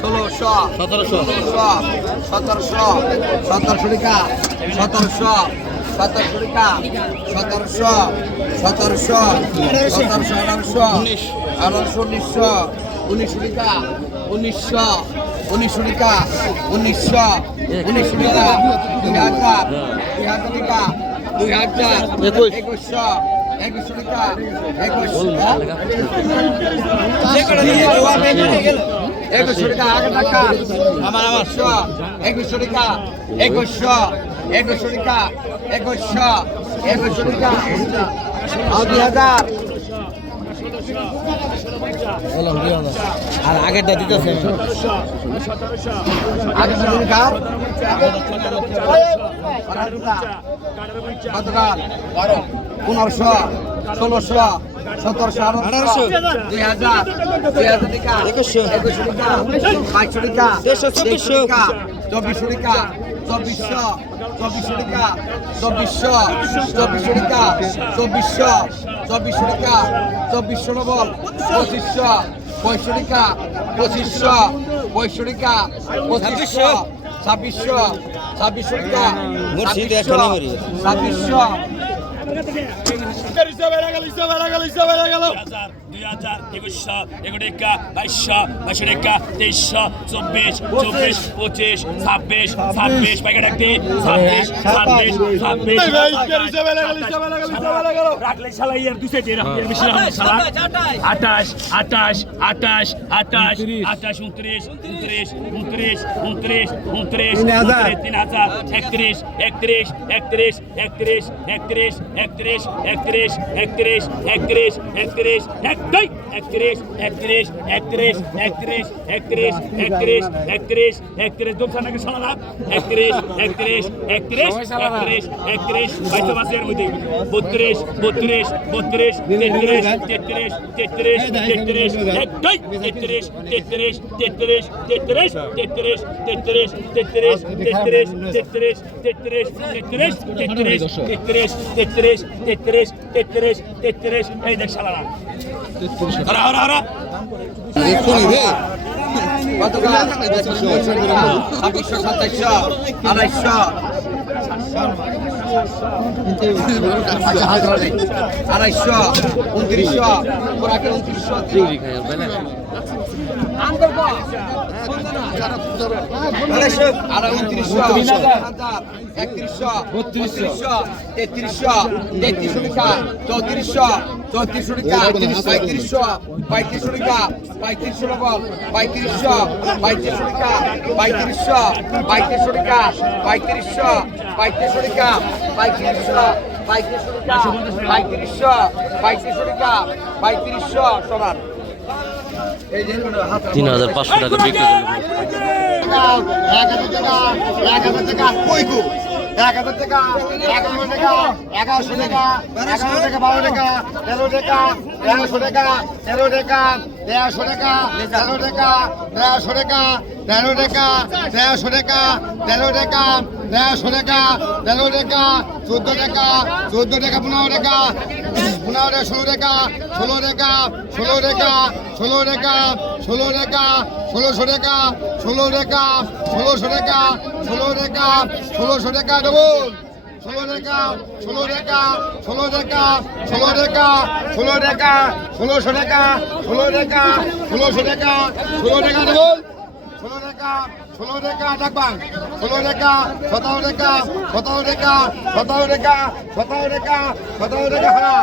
ষোলোশো সতেরোশো। সতেরোশো সতেরোশো টাকা সতেরোশো সতেরোশো টাকা সতেরোশো সতেরোশো সতেরোশো আঠারোশো আঠারোশো উনিশশো উনিশশো টাকা উনিশশো উনিশশো টাকা উনিশশো উনিশশো টাকা দুই হাজার দুই হাজার টাকা দুই হাজার একুশশো একুশশো টাকা একুশশো টাকা আমার আমার একুশশো টাকা একুশশো একুশশো টাকা একুশশো একুশশো টাকা দুই হাজার আর আগেরটা দিতেছে বারো পনেরোশো ষোলোশো সতেরোশো আঠারোশো দুই হাজার দুই হাজার টাকা একুশশো। একুশশো টাকা বাইশশো টাকা দেড়শো, চব্বিশশো। চব্বিশশো টাকা চব্বিশশো চব্বিশশো টাকা চব্বিশশো চব্বিশশো টাকা চব্বিশশো চব্বিশশো টাকা চব্বিশশো ডবল পঁচিশশো পঁয়ষট্টি টাকা পঁচিশশো পঁয়ষট্টি টাকা পঁচিশশো ছাব্বিশশো ছাব্বিশশো টাকা ছাব্বিশশো, দুই হাজার একুশশো একুটিকা বাইশশো বাইশশো টাকা তেইশশো চব্বিশ চব্বিশ পঁচিশ ছাব্বিশ ছাব্বিশ প্যাকেট একটি ছাব্বিশ ছাব্বিশ ছাব্বিশ রাখলে শালা ইয়ার দু সাইডে রাখলে বেশি রাখলে শালা আঠাশ আঠাশ আঠাশ আঠাশ আঠাশ উনত্রিশ উনত্রিশ উনত্রিশ উনত্রিশ উনত্রিশ তিন হাজার একত্রিশ একত্রিশ একত্রিশ একত্রিশ একত্রিশ একত্রিশ একত্রিশ একত্রিশ একত্রিশ একত্রিশ একটাই একত্রিশ একত্রিশ একত্রিশ একত্রিশ একত্রিশ একত্রিশ একত্রিশ একত্রিশ দোকান নাকি শোনা একত্রিশ একত্রিশ একত্রিশ একত্রিশ একত্রিশ বাইশ মাসের মধ্যে বত্রিশ বত্রিশ বত্রিশ তেত্রিশ তেত্রিশ তেত্রিশ তেত্রিশ একটাই তেত্রিশ তেত্রিশ তেত্রিশ তেত্রিশ তেত্রিশ তেত্রিশ তেত্রিশ তেত্রিশ তেত্রিশ তেত্রিশ তেত্রিশ তেত্রিশ তেত্রিশ তেত্রিশ তেত্রিশ তেত্রিশ তেত্রিশ এই দেখ শালারা আড়াইশো আড়াইশো উনত্রিশশো উনত্রিশশো চৌত্রিশশো চৌত্রিশশো টাকা পঁয়ত্রিশশো পঁয়ত্রিশশো টাকা পঁয়ত্রিশশো ডবল পঁয়ত্রিশশো পঁয়ত্রিশশো টাকা পঁয়ত্রিশশো পঁয়ত্রিশশো টাকা পঁয়ত্রিশশো পঁয়ত্রিশশো টাকা পঁয়ত্রিশশো পঁয়ত্রিশশো টাকা পঁয়ত্রিশশো পঁয়ত্রিশশো টাকা পঁয়ত্রিশশো সমান তিন হাজার পাঁচশো টাকা বিক্রি করল এক হাজার টাকা এগারো টাকা এগারোশো টাকা এগারো টাকা, বারো টাকা, তেরো টাকা তেরোশো টাকা, তেরো টাকা তেরোশো টাকা, তেরো টাকা তেরোশো টাকা, তেরো টাকা তেরোশো টাকা, তেরো টাকা তেরোশো টাকা, তেরো টাকা, চোদ্দ টাকা চোদ্দ টাকা, পনেরো টাকা পনেরো টাকা, ষোলো টাকা ষোলো টাকা ষোলো টাকা ষোলো টাকা ষোলো টাকা, ষোলোশো টাকা, ষোলো টাকা, ষোলোশো টাকা, ষোলো টাকা, ষোলোশো টাকা ষোলো রেখা ষোলো রেখা ষোলো রেখা ষোলো রেখা ষোলো রেখা, ষোলোশো রেখা, ষোলো রেখা, ষোলোশো রেখা, ষোলো রেখা বল ষোলো রেখা ষোলো রেখা ডাকবান ষোলো রেখা, সতেরো রেখা সতেরো রেখা সতেরো রেখা সতেরো রেখা সতেরো রেখা হরা